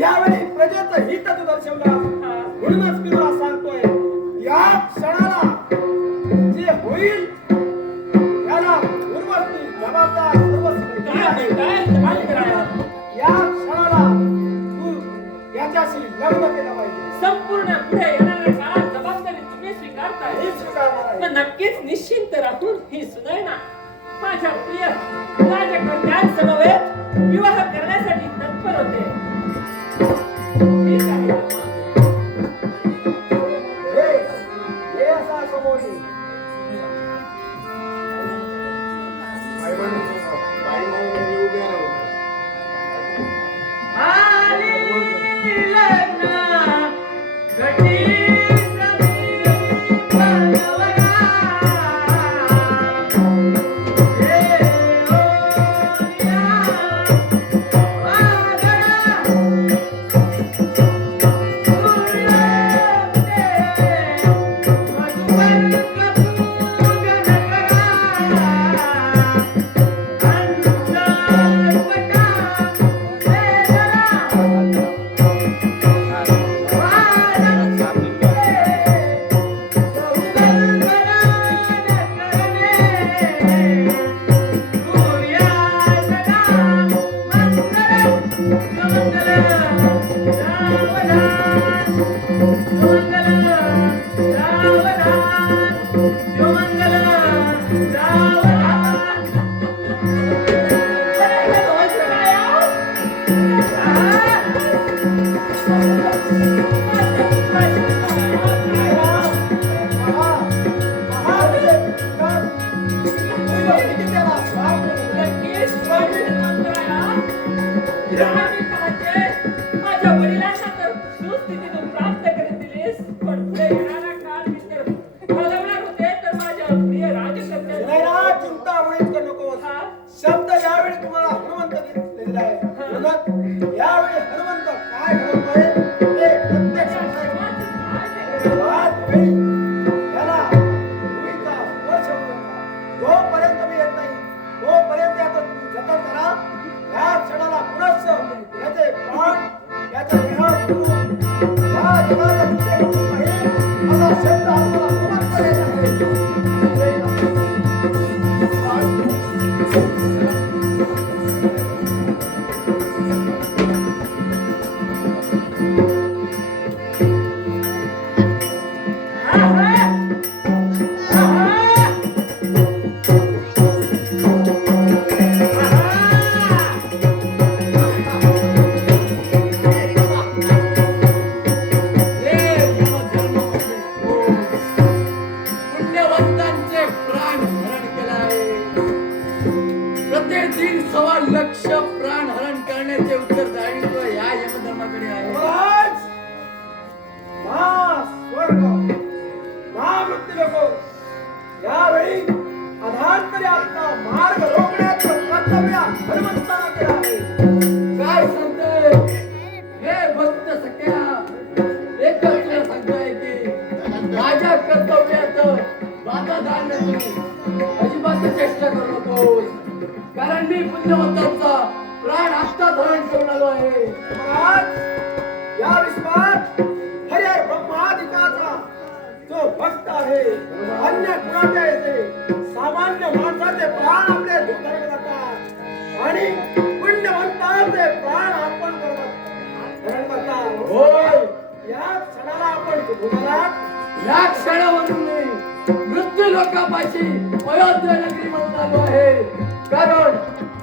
यावेळी प्रजेचं हित तू दर्शवलं म्हणूनच मी तुला सांगतोय या क्षणाला जे होईल त्याला पूर्वस्ती जबाबदार सर्वस्वी या क्षणाला तू याच्याशी लग्न केलं पाहिजे. संपूर्ण पुढे येणाऱ्या काळात जबाबदारी तुम्ही स्वीकारताय. हे स्वीकारणार आहे. नक्कीच निश्चिंत राहून ही सुनयना माझ्या प्रिय राजकन्यांसमवेत विवाह करण्यासाठी तत्पर होते. ठीक आहे. हे असा समोर ये. आली लग्न घटी माझ्या वडिलांना तर सुस्थितीतून प्राप्त करून दिलीस, पण पुढे येणारा काळ मी तर घालवणार होते. तर माझ्या प्रिय राजकन्या चिंता होईल का नको. शब्द यावेळी तुम्हाला हनुमंत दिलेला आहे. म्हणून यावेळी हनुमंत काय म्हणतोय ते प्रत्यक्ष याला भूमीचा स्पर्श होऊ नका. जोपर्यंत मी येत नाही तोपर्यंत याचं तुम्ही जतन करा. या क्षणाला पुनश्च याचे प्राण याच्या देहात या जगाला तुझे आहे असा शब्द आम्हाला पुनश्च येत यावेळी अधांतरी आपला मार्ग रोखण्याचं कर्तव्य हनुमंताला केलं आहे. काय सांगतोय हे भक्त सख्या, एकच तुला सांगतोय की माझ्या कर्तव्यात बाधा घालण्याची अजिबात चेष्टा करू नकोस. कारण मी पुण्यवंतांचा प्राण आत्ता धरण करून आलो आहे. या विश्वात हरे ब्रह्मादिकाचा जो भक्त आहे अन्य कुणाच्या येते सामान्य माणसाचे प्राण आपले धोकावले जातात आणि पुण्यवंताचे प्राण आपण करतात. होय, या क्षणाला आपण कुटुंबात या क्षणावरून मृत्यू लोकांपाशी अयोध्या नगरी म्हणून आलो आहे. कारण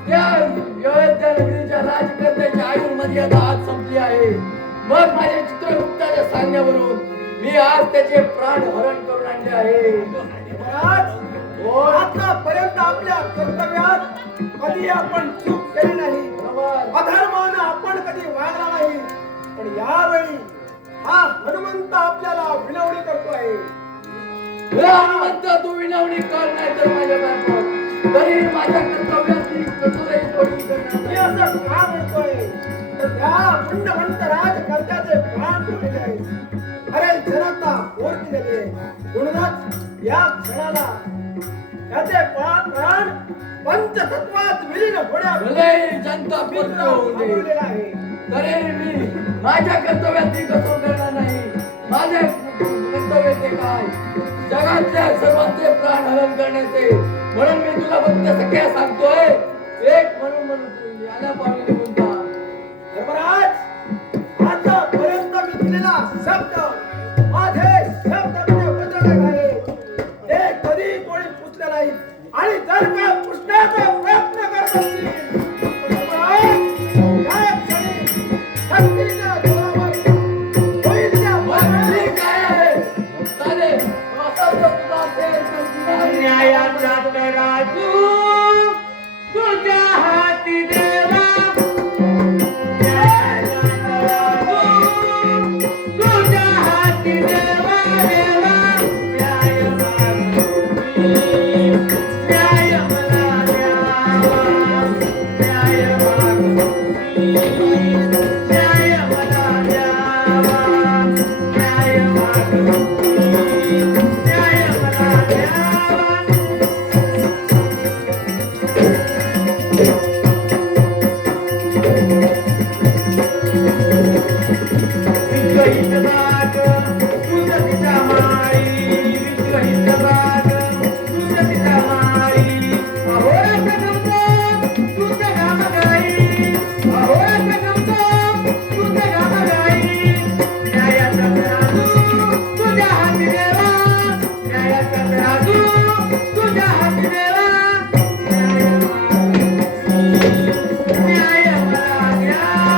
त्या अयोध्या नगरीच्या राजकन्याच्या आयुर्मर्यादा आज संपली आहे. मग माझ्या चित्रगुप्ताच्या सांगण्यावरून मी आज त्याचे प्राण हरण करून आणले आहे. आतापर्यंत आपल्या कर्तव्यात कधी आपण चूक केली नाही, अधर्मानं आपण कधी वागला नाही. पण यावेळी हा हनुमंत आपल्याला विनवणी करतो आहे. हनुमंत तू विनवणी कर नाही तर माझ्या बापात तरी माझ्या कर्तव्याची कसरही तोडून मी असं का म्हणतोय तर त्या पुण्यवंत राजकर्त्याचे प्राण ठेवलेले आहेत. अरे जनता पोर केलेले म्हणूनच या क्षणाला त्याचे प्राण पंचतत्वात विलीन होण्यास भले जनता पूर्ण होऊ दे. आहे. तरी मी माझ्या कर्तव्याची कसो करणार नाही. माझे कर्तव्य ते काय? जगातल्या सर्वांचे प्राण हरण करण्याचे. म्हणून मी तुला फक्त सगळ्या सांगतोय, एक म्हणून तू याला पावले निघून जा. धर्मराज, आतापर्यंत मी दिलेला शब्द, माझे शब्द म्हणजे वचन आहे. ते कधी कोणी पुसले नाही. आणि जर का पुसण्याचा प्रयत्न करत असतील, तर धर्मराज, या क्षणी शक्तीच्या जोरावर होईल त्या माझी काय आहे? चालेल, असा जर तुला असेल तर तुला न्यायाचा तराजू तुझ्या हाती देवा, न्यायाचा तराजू तुझ्या हाती देवा, देवा न्याय मागून न्याय मला द्यावा, न्याय मागून न्याय मला द्यावा, न्याय मागून न्याय मला द्यावा. विश्वहित बाग तुझं तिचा माळी, विश्वहित बाग तुझं तिचा माळी. अहोरात्र गमतो तुझं गाम गाई, अहोरात्र गमतो तुझं गाम गाई. न्यायाचा तराजू तुझ्या हाती देवा, न्यायाचा तराजू तुझ्या हाती देवा, न्याय मला द्यावा.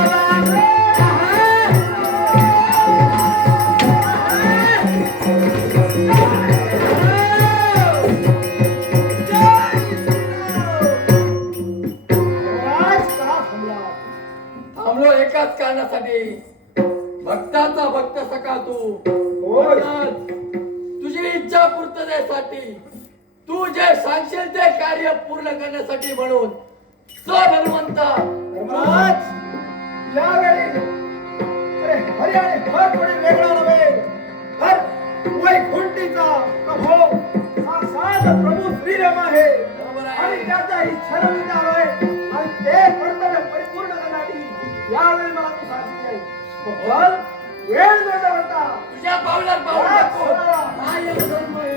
धर्मराज का थांबला? थांबलो एकाच कारणासाठी, भक्ताचा भक्त सखा तू. होय. म्हणूनच तुझी इच्छा पूर्ततेसाठी, तू जे सांगशील ते कार्य पूर्ण करण्यासाठी, म्हणून धर्मवंता धर्मराज, यावेळी अरे हरी आणि हर कोणी वेगळा नव्हे, तर वैकुंठीचा प्रभू साक्षात प्रभू श्रीराम आहे. बरोबर आहे. आणि त्याचा इच्छा विचार आहे. आणि ते कर्तव्य परिपूर्ण करण्यासाठी यावेळी मला तू सांगते आहे. पण वेळ न जाता तुझ्या पावलावर पाऊल टाकू. हा एक धर्म आहे.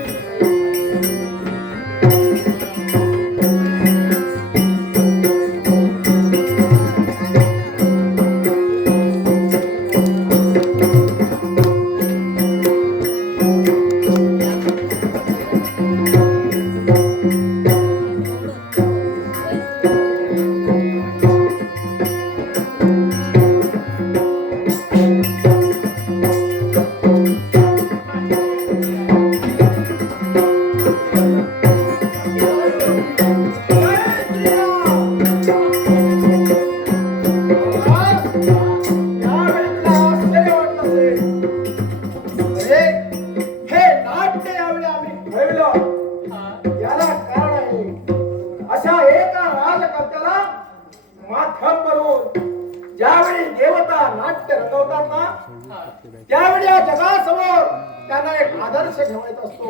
त्यावेळी या जगासमोर त्यांना एक आदर्श ठेवायचा असतो,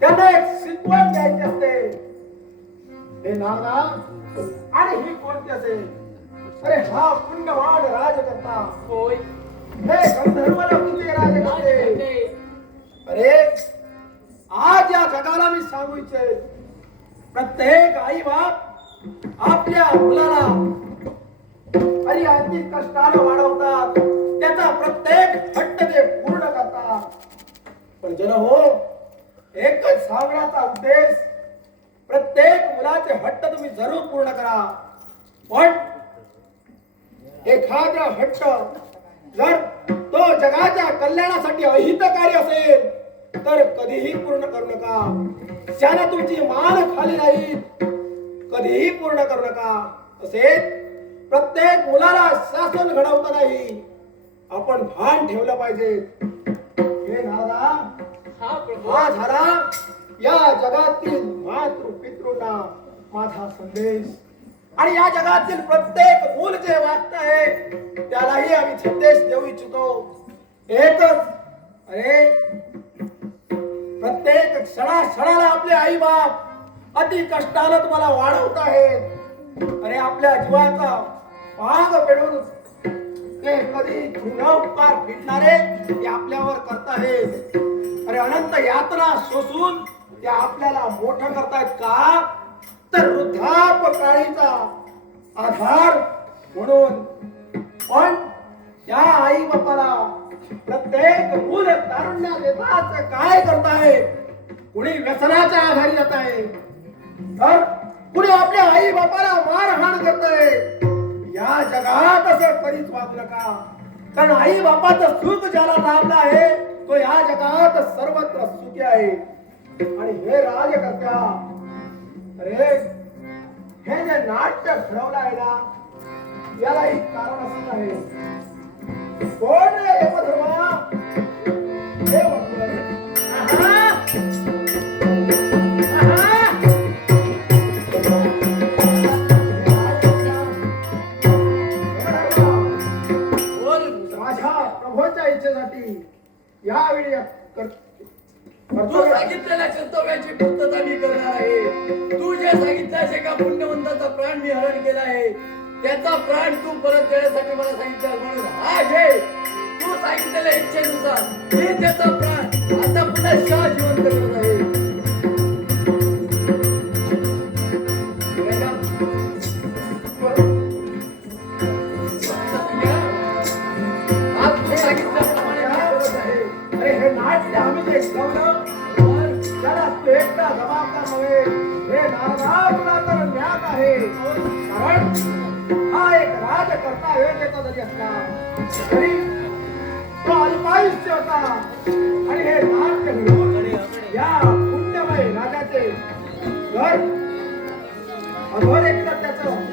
त्यांना एक शिकवण द्यायची असते. हे नाना आणि ही कोणती असेल? अरे हा पुण्यवान राजकर्ता होय, हे गंधर्व लोकीचे राजकर्ते. अरे आज या जगाला मी सांगू इच्छे, प्रत्येक आई बाप आपल्या मुलाला अरे अगदी कष्टानं वाढवतात, त्याचा प्रत्येक हट्ट ते पूर्ण करतात. पण जन हो, एकच सांगण्याचा उद्देश, प्रत्येक मुलाचे हट्ट तुम्ही जरूर पूर्ण करा. पण एखादा हट्ट जर तो जगाच्या कल्याणासाठी अहितकारी असेल तर कधीही पूर्ण करू नका. ज्यानं तुमची मान खाली नाही, कधीही पूर्ण करू नका. तसेच प्रत्येक मुलाला शासन घडवता नाही, आपण भान ठेवलं पाहिजे. हे नारदा, हा प्रभू, हा झाला या जगातील मातृ पितृंना माझा संदेश. आणि या जगातील प्रत्येक मूल जे वागत आहे त्यालाही आम्ही संदेश देऊ इच्छितो. एकच, अरे प्रत्येक क्षणाला आपले आई बाप अति कष्टानं तुम्हाला वाढवत आहेत. अरे आपल्या जीवाचा भाग पेडून कधी न उपकार फिटणारे ते आपल्यावर करताहेत. अरे अनंत यातना सोसून ते आपल्याला मोठं करतायत का? तर वृद्धापकाळीचा आधार म्हणून. पण त्या आई बापाला प्रत्येक मूल तारुण्यात येताच काय करताय? कुणी व्यसनाच्या आधारी जात आहे, तर कुणी आपल्या आई बापाला मारहाण करतय. या जगात असं कधीच वागू नका, कारण आई बापाचं सुख ज्याला लाभलं आहे तो या जगात सर्वत्र सुखी आहे. आणि हे राजकर्त्या, अरे हे जे नाट्य घडवलं आहे ना, याला एक कारण असं आहे. कोण रे यमधर्मा? हे वकील. आहा! माझ्या प्रभूच्या इच्छेसाठी यावेळी तू सांगितलेल्या कर्तव्याची पूर्तता मी करणार आहे. तू जे सांगितल्यास एका पुण्यवंताचा प्राण मी हरण केला आहे, त्याचा प्राण तू परत देण्यासाठी मला सांगितलं. म्हणून हा घे, तू सांगितलेल्या इच्छेनुसार मी त्याचा प्राण आता पुन्हा जिवंत करत आहे. आज तू सांगितल्याप्रमाणे मी करत आहे. अरे हे नाट्य आम्ही जे ठेवलं त्याला तू एकटा जबाबदार नव्हे. हे नारदाला तर ज्ञात आहे, कारण हा एक राजकर्ता वेळेचा जरी असला तरी तो अल्पायुष्य होता. आणि हे नाट्य घडवून या पुण्यमय राजाचे घर अघोर एकतर त्याचं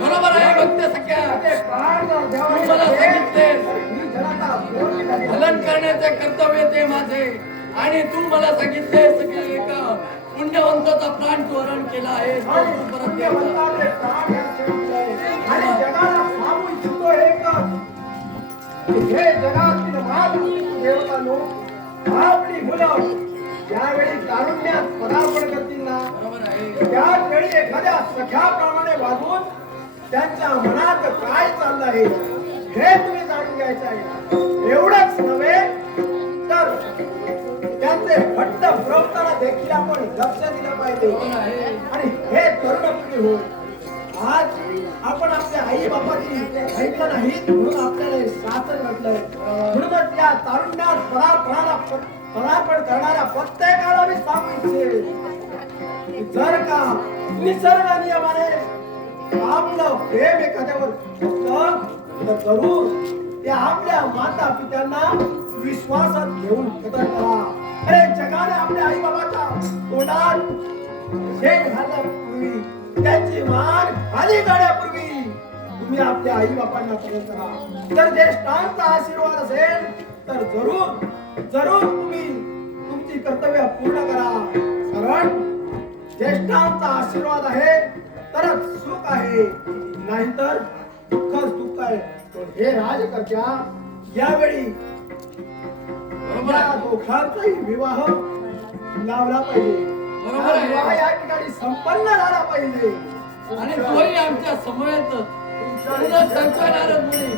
बरोबर आहे भक्त सख्या. ते प्राण जर द्यावे तू मला सांगितले ही जनाता पूर्ण झाली. हलन करण्याचे कर्तव्य ते माझे, आणि तू मला सांगितले की एका पुण्यवंताचा प्राण तू हरण केला आहे, तो तू परत द्यायचा. पुण्यवंताचे प्राण या जगात आणि जगाला सांगू इच्छितो एकच, की हे जगातील महापुरुष देवतांनो, आपली मुलं ज्यावेळी तारुण्यात पदार्पण करतील ना, बरोबर आहे. त्याच वेळी एखाद्या सख्याप्रमाणे वागून त्यांच्या मनात काय चाललं आहे हे तुम्ही जाणून घ्यायचं आहे. एवढंच नव्हे तर त्यांचे घट्ट प्रवर्तन देखील आपण लक्ष दिलं पाहिजे. बरोबर आहे. आणि हे तरुण पिढी हो, आज आपण आपल्या आई बापाची ऐकलं नाही म्हणून आपल्याला हे शासन म्हटलंय. म्हणूनच या तारुण्यात पदार्पण करणाऱ्या प्रत्येकाला मी सांगू इच्छे, जर का निसर्ग नियमाने आपलं प्रेम एखाद्यावर असलं तर जरूर ते आपल्या माता पित्यांना विश्वासात घेऊन कदर करा. अरे जगाने आपल्या आई बाबाच्या तोंडात शेण घालण्यापूर्वी, त्यांची मान खाली काढण्यापूर्वी तुम्ही आपल्या आई बापांना कदर करा. जर ज्येष्ठांचा आशीर्वाद असेल तर जरूर तुम्ही तुमची कर्तव्य पूर्ण करा. कारण ज्येष्ठांचा आशीर्वाद आहे तरच सुख आहे, नाहीतर दुःखच दुःख आहे. हे राजकर्त्या, यावेळी बरोबर या आहे. दोघांचाही विवाह लावला पाहिजे. बरोबर हा आहे. विवाह या ठिकाणी संपन्न झाला पाहिजे. आणि तोही आमच्या समवेत संकट मुली